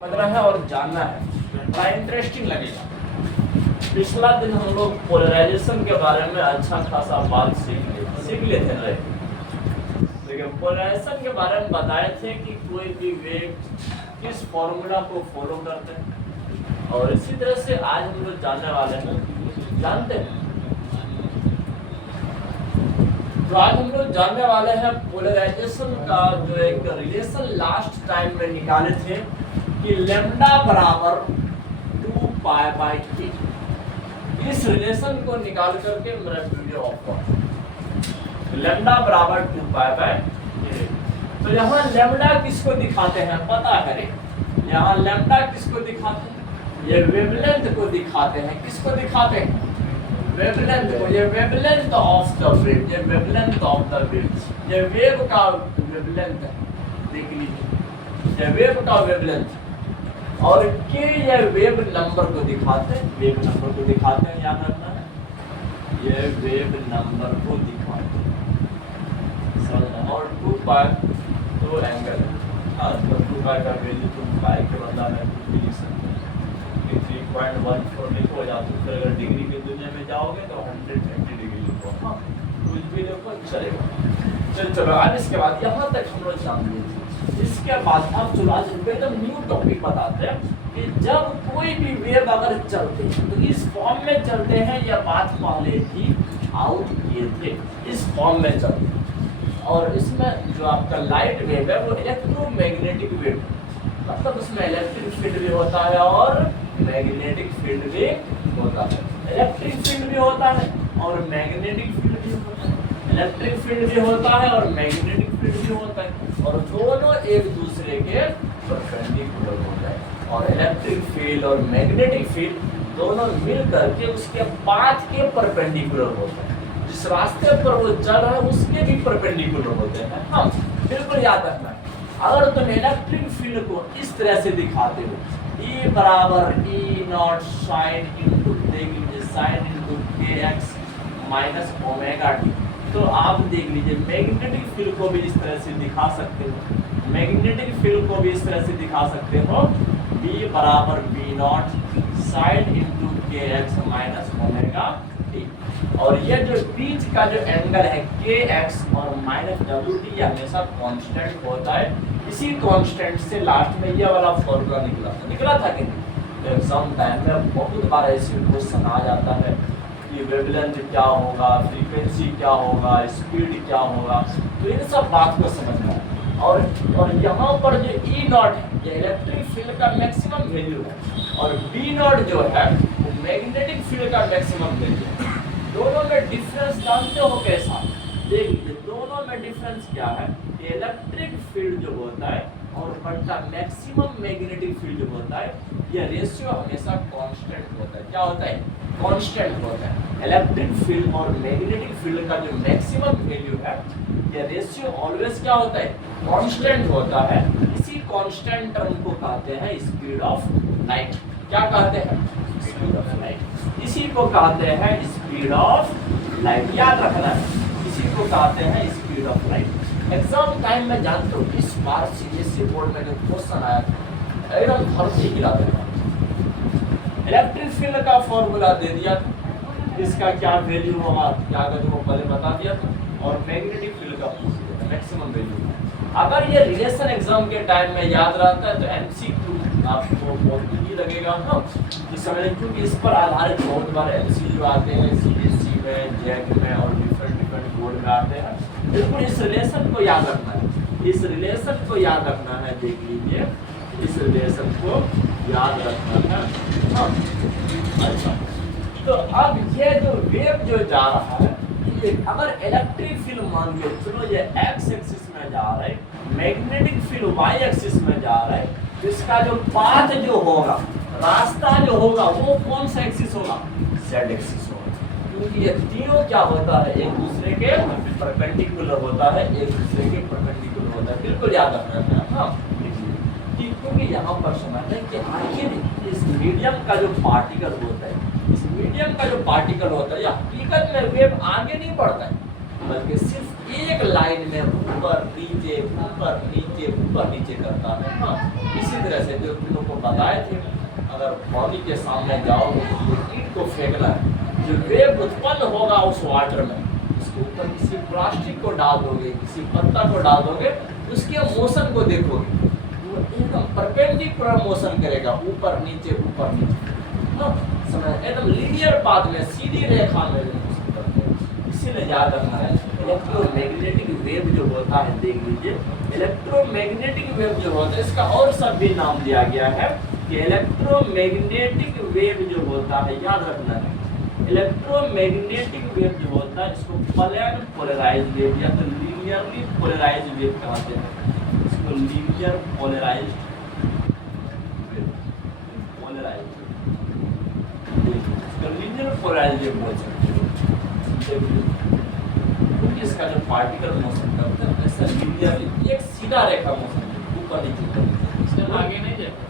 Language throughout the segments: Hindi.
समझना है और जानना है, बड़ा इंटरेस्टिंग लगेगा। पिछला दिन हम लोग पोलराइजेशन के बारे में अच्छा खासा बात सीख लेते रहे, लेकिन पोलराइजेशन के बारे में बताए थे कि कोई भी वेव किस फॉर्मूला को फॉलो करते हैं, और इसी तरह से आज हम लोग जानने वाले हैं, जानते हैं। तो आज हम लोग जानने वाले हैं पोलराइजेशन का जो एक रिलेशन लास्ट टाइम में निकाले थे कि लैम्डा बराबर 2π/k। इस रिलेशन को निकाल करके मेरा वीडियो ऑफ हुआ। लैम्डा बराबर 2π/k। तो यहाँ लैम्डा किसको दिखाते हैं पता करें। यहाँ लैम्डा किसको दिखाते हैं? ये वेवलेंथ को दिखाते हैं। किसको दिखाते हैं? वेवलेंथ को। ये वेवलेंथ ऑफ द वेव, ये वेवलेंथ ऑफ द वेव, ये वेव का वेवलेंथ है। देख लीजिए, ये वेव का वेवलेंथ और के ये वेव नंबर को दिखाते हैं। वेव नंबर को दिखाते हैं, याद रखना है, ये वेव नंबर को दिखाते हैं। और 2π तो एंगल है। हाँ, तो 2π का वैल्यू 2π के बदला में 2 लिख सकते हैं। 3.14 लिखो, या तो फिर अगर डिग्री की दुनिया में जाओगे तो 180 डिग्री लिखो। हाँ, कुछ भी लिखो चलेगा। चलो आज इसके बाद यहाँ तक हम लोग जान लिए थे। इसके बाद हम चलो आज एकदम न्यू टॉपिक बताते हैं कि जब कोई भी वेव अगर चलते हैं तो इस फॉर्म में चलते हैं। यह बात पहले ही आउट किए थे, इस फॉर्म में चलते हैं। और इसमें जो आपका लाइट वेव है वो इलेक्ट्रोमैग्नेटिक वेव, मतलब उसमें इलेक्ट्रिक फील्ड भी होता है और मैग्नेटिक फील्ड भी होता है। इलेक्ट्रिक फील्ड भी होता है और मैग्नेटिक फील्ड भी होता है। इलेक्ट्रिक फील्ड भी होता है और मैग्नेटिक फील्ड भी होता है, और दोनों एक दूसरे के परपेंडिकुलर होता है। और इलेक्ट्रिक फील्ड और मैग्नेटिक फील्ड दोनों मिल करके उसके पाथ के परपेंडिकुलर होते हैं। जिस रास्ते पर वो चल रहा है उसके भी परपेंडिकुलर होते हैं। हाँ, बिल्कुल याद रखना है। अगर तुम इलेक्ट्रिक फील्ड को इस तरह से दिखाते हो, E बराबर E0 साइन इंटू देख लीजिए sine into kx minus omega T, तो आप देख लीजिए मैग्नेटिक फील्ड को भी इस तरह से दिखा सकते हो। मैग्नेटिक फील्ड को भी इस तरह से दिखा सकते हो, B बराबर B0 sine into kx minus omega T. और ये जो बीच का जो एंगल है kx और माइनस wt हमेशा कांस्टेंट होता है। इसी कांस्टेंट से लास्ट में ये वाला फॉर्मूला निकला था कि तो एग्जाम टाइम में बहुत बार ऐसे क्वेश्चन आ जाता है कि वेवलेंथ क्या होगा, फ्रीक्वेंसी क्या होगा, स्पीड क्या होगा। तो इन सब बात को समझना है। और यहाँ पर जो E0 है ये इलेक्ट्रिक फील्ड का मैक्सिमम वैल्यू है, और B0 जो है वो मैग्नेटिक फील्ड का मैक्सिमम वैल्यू है। दोनों में डिफरेंस जानते हो कैसा? देख लीजिए, दोनों में डिफरेंस क्या है? इलेक्ट्रिक फील्ड जो होता है और बटा मैक्सिमम मैग्नेटिक फील्ड जो होता है, ये रेशियो हमेशा कांस्टेंट होता है। क्या होता है? कांस्टेंट होता है। इलेक्ट्रिक फील्ड और मैग्नेटिक फील्ड का जो मैक्सिमम वैल्यू है, ये रेशियो ऑलवेज क्या होता है? कांस्टेंट होता है। इसी कांस्टेंट टर्म को कहते हैं स्पीड ऑफ लाइट। क्या कहते हैं? Speed of light. इसी को कहते हैं स्पीड ऑफ लाइट, याद रखना है। इसी को कहते हैं speed of light. Exam time में जानते हो इस बार सीबीएसई बोर्ड में जो क्वेश्चन आया था एकदम धरती हिला देता। इलेक्ट्रिक फील्ड का फॉर्मूला दे दिया था, इसका क्या वैल्यू होगा क्या अगर वो पहले बता दिया था, और मैग्नेटिक फील्ड का पूछ दिया था मैक्सिमम वैल्यू। अगर ये रिलेशन एग्जाम के टाइम में याद रहता है तो एमसीक्यू आपको बहुत इजी लगेगा ना कि समझ, क्योंकि इस पर आधारित बहुत बार एमसीक्यू आते हैं सीबीएसई में, जेक में और डिफरेंट बोर्ड में आते हैं। बिल्कुल इस रिलेशन को याद रखना है, इस रिलेशन को याद रखना है। देख लीजिए, इस रिलेशन को याद रखना है। हाँ, अच्छा, तो अब ये जो वेव जो जा रहा है, ये अगर इलेक्ट्रिक फील्ड मान के चलो ये एक्स एक्सिस में जा रहा है, मैग्नेटिक फील्ड वाई एक्सिस में जा रहा है, तो इसका जो पाथ जो होगा, रास्ता जो होगा, वो कौन सा एक्सिस होगा? जेड एक्सिस होगा। क्योंकि ये तीनों क्या होता है? एक दूसरे के परपेंडिकुलर होता है, एक दूसरे के परपेंडिकुलर होता है। बिल्कुल याद रखना है। हाँ, क्योंकि यहाँ पर समझना है कि आखिर इस मीडियम का जो पार्टिकल होता है, इस मीडियम का जो पार्टिकल होता है, या हकीकत में वेव आगे नहीं बढ़ता है, बल्कि सिर्फ एक लाइन में ऊपर नीचे नीचे ऊपर नीचे करता है। हाँ, इसी तरह से जो तुम लोग को बताए थे, अगर पानी के सामने जाओगे तो ईंट को फेंकना है, जो वेव उत्पन्न होगा उस वाटर में, उसके ऊपर किसी प्लास्टिक को डाल दोगे, किसी पत्ता को डाल दोगे, उसके मोशन को देखोगे, वो एकदम परपेंडिकुलर मोशन करेगा, ऊपर नीचे ऊपर नीचे। हाँ, समझ, एकदम लीनियर पाथ में, सीधी रेखा में मोशन करते हैं। इसीलिए याद रखना है, इलेक्ट्रोमैग्नेटिक वेव जो होता है, देख लीजिए, इलेक्ट्रोमैग्नेटिक वेव जो होता है, इसका और सब भी नाम दिया गया है कि इलेक्ट्रोमैग्नेटिक वेव जो होता है, याद रखना है, इलेक्ट्रोमैग्नेटिक वेव जो होता है इसको प्लेन पोलराइज्ड वेव या तो लीनियरली पोलराइज्ड वेव कहते हैं। इसको लीनियर पोलराइज्ड वेव, पोलराइज्ड, इसको लीनियर पोलराइज्ड वेव बोल सकते हो। क्योंकि इसका जो पार्टिकल मोशन करता है ऐसा लीनियरली एक सीधा रेखा मोशन ऊपर नीचे, इससे आगे नहीं जाता,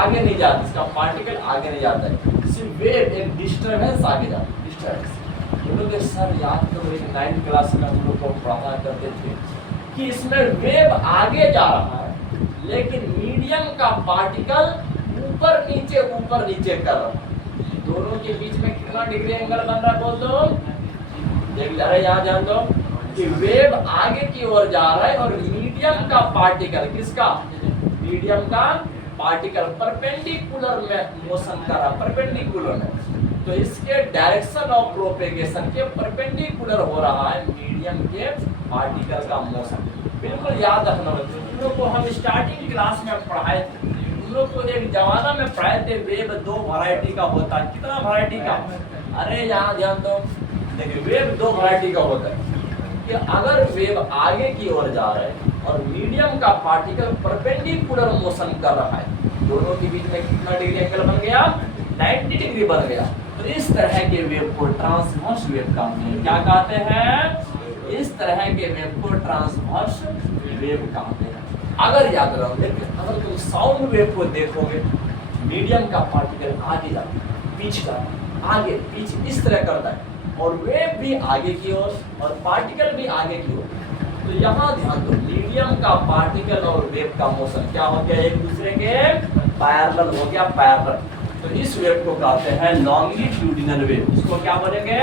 आगे नहीं जाता, इसका पार्टिकल आगे नहीं जाता है, सिर्फ वेव एक डिस्टर्बेंस आगे जाता है, डिस्टर्बेंस। हम लोग सर याद करो, एक 9th क्लास में हम लोग को पढ़ा करते थे कि इसमें वेव आगे जा रहा है लेकिन मीडियम का पार्टिकल ऊपर नीचे कर रहा है। दोनों के बीच में कितना डिग्री एंगल बन रहा है बोल दो, देख रहे यहाँ जान दो कि वेव आगे की ओर जा रहा है और मीडियम का पार्टिकल, किसका, मीडियम का पार्टिकल परपेंडिकुलर में मोशन कर रहा, परपेंडिकुलर में, तो इसके डायरेक्शन ऑफ प्रोपेगेशन के परपेंडिकुलर हो रहा है मीडियम के पार्टिकल का मोशन। बिल्कुल याद रखना बच्चों, तुम लोग को हम स्टार्टिंग क्लास में पढ़ाए थे, तुम लोग को एक जमाना में पढ़ाए थे वेव 2 वैरायटी का होता है। कितना वैरायटी का, अरे यहाँ ध्यान दो, देखिए वेव 2 वैरायटी का होता है कि अगर वेव आगे की ओर जा रहा है और मीडियम का पार्टिकल परपेंडिकुलर मोशन कर रहा है, दोनों के बीच में कितना डिग्री एंगल बन गया, 90 डिग्री बन गया, तो इस तरह के वेव को ट्रांसवर्स वेव कहते हैं। क्या कहते हैं, इस तरह के वेव को ट्रांसवर्स वेव कहते हैं। अगर याद रखोगे, अगर तुम साउंड वेव को देखोगे, मीडियम का पार्टिकल आगे जाता है, पीछे जाता है, आगे पीछे इस तरह करता है, और वेव भी आगे की ओर और पार्टिकल भी आगे की ओर। तो यहाँ ध्यान दो, मीडियम का पार्टिकल और वेव का मोशन क्या हो गया, एक दूसरे के पैरेलल हो गया, पैरेलल। तो इस वेव को कहते हैं लॉन्गिट्यूडिनल वेव। इसको क्या बोलेंगे,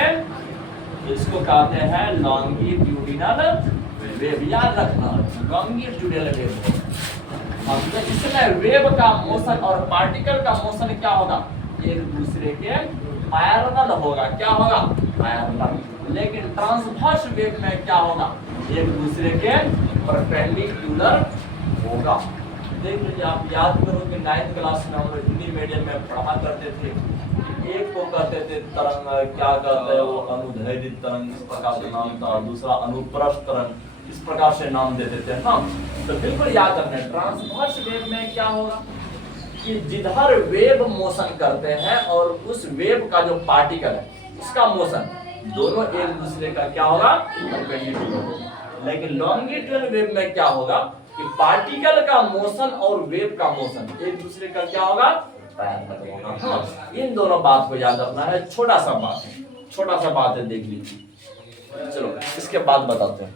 इसको कहते हैं लॉन्गिट्यूडिनल वेव। याद रखना, लॉन्गिट्यूडिनल वेव। तो इसमें वेव का मोशन और पार्टिकल का मोशन क्या होगा, एक दूसरे के पैरेलल होगा। क्या होगा, पैरेलल। लेकिन ट्रांसवर्स वेव में क्या होगा, एक दूसरे के परपेंडिकुलर होगा। देख लीजिए, आप याद करो कि 9th क्लास में हम लोग हिंदी मीडियम में पढ़ा करते थे कि एक को कहते थे तरंग, क्या कहते हैं वो, अनुदैर्घ्य तरंग, इस प्रकार से नाम था, दूसरा अनुप्रस्थ तरंग, इस प्रकार से नाम देते थे। हाँ, तो बिल्कुल याद रखना, ट्रांसवर्स वेव में क्या होगा कि जिधर वेव मोशन करते हैं और उस वेव का जो पार्टिकल है उसका मोशन, दोनों एक दूसरे का क्या होगा, परपेंडिकुलर होगा। लेकिन लॉन्गिट्यूडिनल वेव में क्या होगा कि पार्टिकल का मोशन और वेव का मोशन एक दूसरे का क्या होगा, पैरेलल होगा। हाँ, इन दोनों बात को याद रखना है। छोटा सा बात है, छोटा सा बात है, देख लीजिए। चलो इसके बाद बताते हैं।